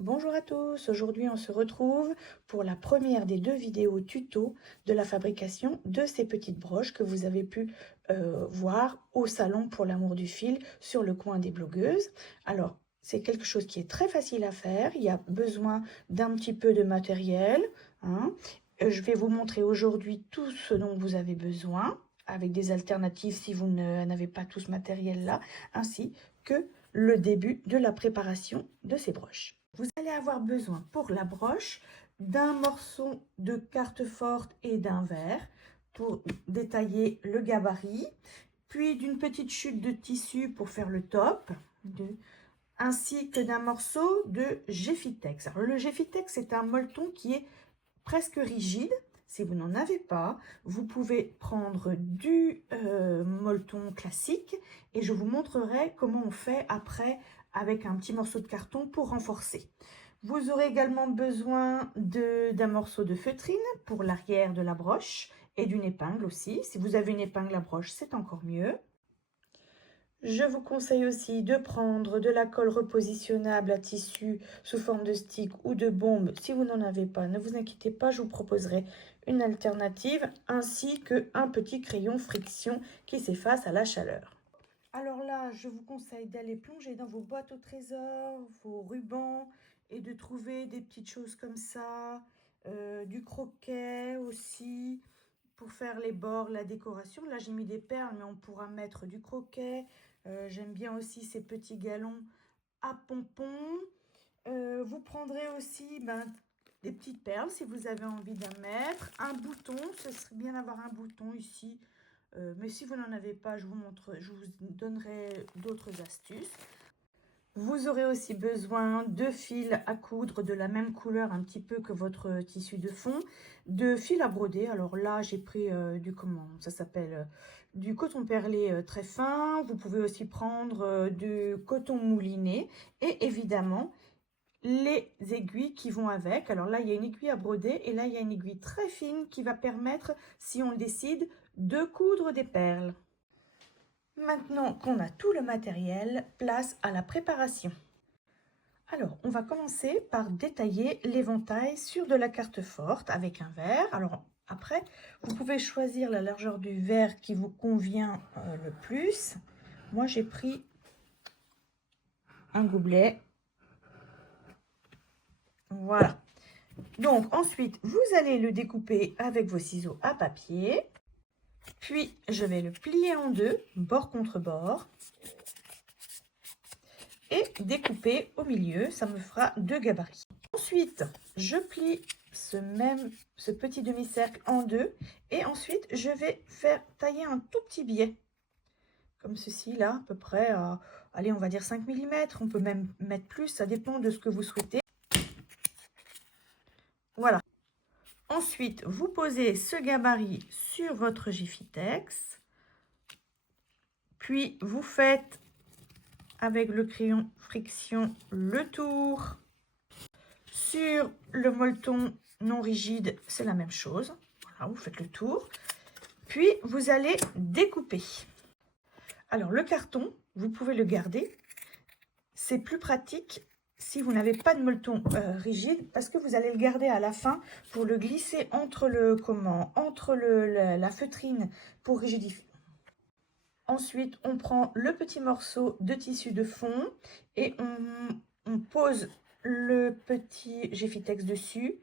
Bonjour à tous, aujourd'hui on se retrouve pour la première des deux vidéos tuto de la fabrication de ces petites broches que vous avez pu voir au salon pour l'amour du fil sur le coin des blogueuses. Alors c'est quelque chose qui est très facile à faire, il y a besoin d'un petit peu de matériel, hein. Je vais vous montrer aujourd'hui tout ce dont vous avez besoin avec des alternatives si vous n'avez pas tout ce matériel là, ainsi que le début de la préparation de ces broches. Vous allez avoir besoin pour la broche d'un morceau de carte forte et d'un verre pour détailler le gabarit, puis d'une petite chute de tissu pour faire le top, ainsi que d'un morceau de Geffitex. Alors, le Geffitex, c'est un molleton qui est presque rigide. Si vous n'en avez pas, vous pouvez prendre du molleton classique et je vous montrerai comment on fait après avec un petit morceau de carton pour renforcer. Vous aurez également besoin d'un morceau de feutrine pour l'arrière de la broche et d'une épingle aussi. Si vous avez une épingle à broche, c'est encore mieux. Je vous conseille aussi de prendre de la colle repositionnable à tissu sous forme de stick ou de bombe. Si vous n'en avez pas, ne vous inquiétez pas, je vous proposerai une alternative ainsi qu'un petit crayon friction qui s'efface à la chaleur. Alors là, je vous conseille d'aller plonger dans vos boîtes au trésor, vos rubans et de trouver des petites choses comme ça, du croquet aussi pour faire les bords, la décoration. Là, j'ai mis des perles, mais on pourra mettre du croquet. J'aime bien aussi ces petits galons à pompons. Vous prendrez aussi des petites perles si vous avez envie d'en mettre. Un bouton, ce serait bien d'avoir un bouton ici. Mais si vous n'en avez pas, je vous donnerai d'autres astuces. Vous aurez aussi besoin de fils à coudre de la même couleur un petit peu que votre tissu de fond, de fil à broder. Alors là, j'ai pris du coton perlé très fin. Vous pouvez aussi prendre du coton mouliné et évidemment les aiguilles qui vont avec. Alors là, il y a une aiguille à broder et là, il y a une aiguille très fine qui va permettre, si on le décide, de coudre des perles. Maintenant qu'on a tout le matériel, place à la préparation. Alors, on va commencer par détailler l'éventail sur de la carte forte avec un verre. Alors, après, vous pouvez choisir la largeur du verre qui vous convient le plus. Moi, j'ai pris un gobelet. Voilà. Donc, ensuite, vous allez le découper avec vos ciseaux à papier. Puis, je vais le plier en deux, bord contre bord. Et découper au milieu, ça me fera deux gabarits. Ensuite, je plie ce petit demi-cercle en deux et ensuite je vais faire tailler un tout petit biais comme ceci là, à peu près allez, on va dire 5 mm, on peut même mettre plus, ça dépend de ce que vous souhaitez. Voilà. Ensuite, vous posez ce gabarit sur votre Geffitex, puis vous faites avec le crayon friction le tour. Sur le molleton non rigide, c'est la même chose. Voilà, vous faites le tour. Puis, vous allez découper. Alors, le carton, vous pouvez le garder. C'est plus pratique si vous n'avez pas de molleton rigide parce que vous allez le garder à la fin pour le glisser entre la feutrine pour rigidifier. Ensuite, on prend le petit morceau de tissu de fond et on pose le petit Geffitex dessus.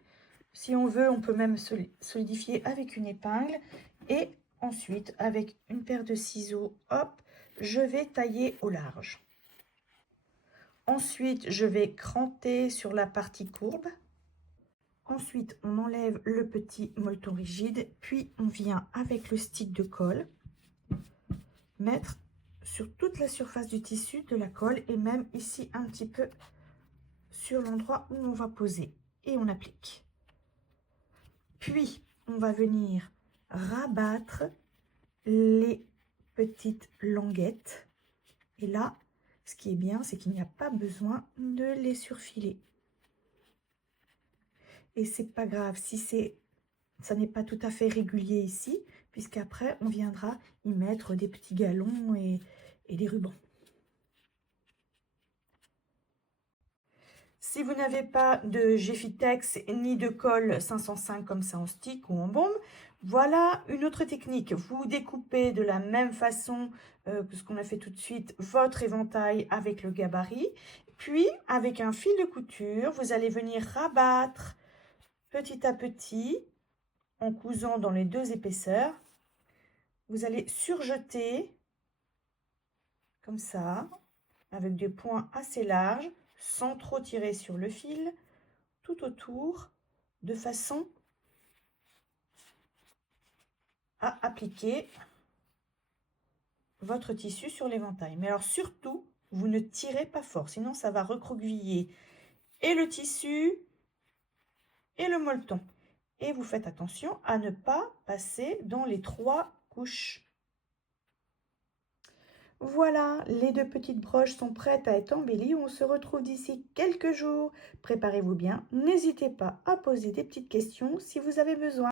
Si on veut, on peut même solidifier avec une épingle. Et ensuite, avec une paire de ciseaux, hop, je vais tailler au large. Ensuite, je vais cranter sur la partie courbe. Ensuite, on enlève le petit molleton rigide, puis on vient avec le stick de colle mettre sur toute la surface du tissu de la colle et même ici un petit peu sur l'endroit où on va poser et on applique. Puis on va venir rabattre les petites languettes et là ce qui est bien c'est qu'il n'y a pas besoin de les surfiler et c'est pas grave si ça n'est pas tout à fait régulier ici puisqu'après on viendra y mettre des petits galons et des rubans. Si vous n'avez pas de Geffitex ni de colle 505 comme ça en stick ou en bombe, voilà une autre technique. Vous découpez de la même façon que ce qu'on a fait tout de suite votre éventail avec le gabarit. Puis, avec un fil de couture, vous allez venir rabattre petit à petit en cousant dans les deux épaisseurs. Vous allez surjeter comme ça, avec des points assez larges, sans trop tirer sur le fil, tout autour, de façon à appliquer votre tissu sur l'éventail. Mais alors surtout, vous ne tirez pas fort, sinon ça va recroqueviller et le tissu et le molleton. Et vous faites attention à ne pas passer dans les 3 couches. Voilà, les 2 petites broches sont prêtes à être embellies. On se retrouve d'ici quelques jours. Préparez-vous bien. N'hésitez pas à poser des petites questions si vous avez besoin.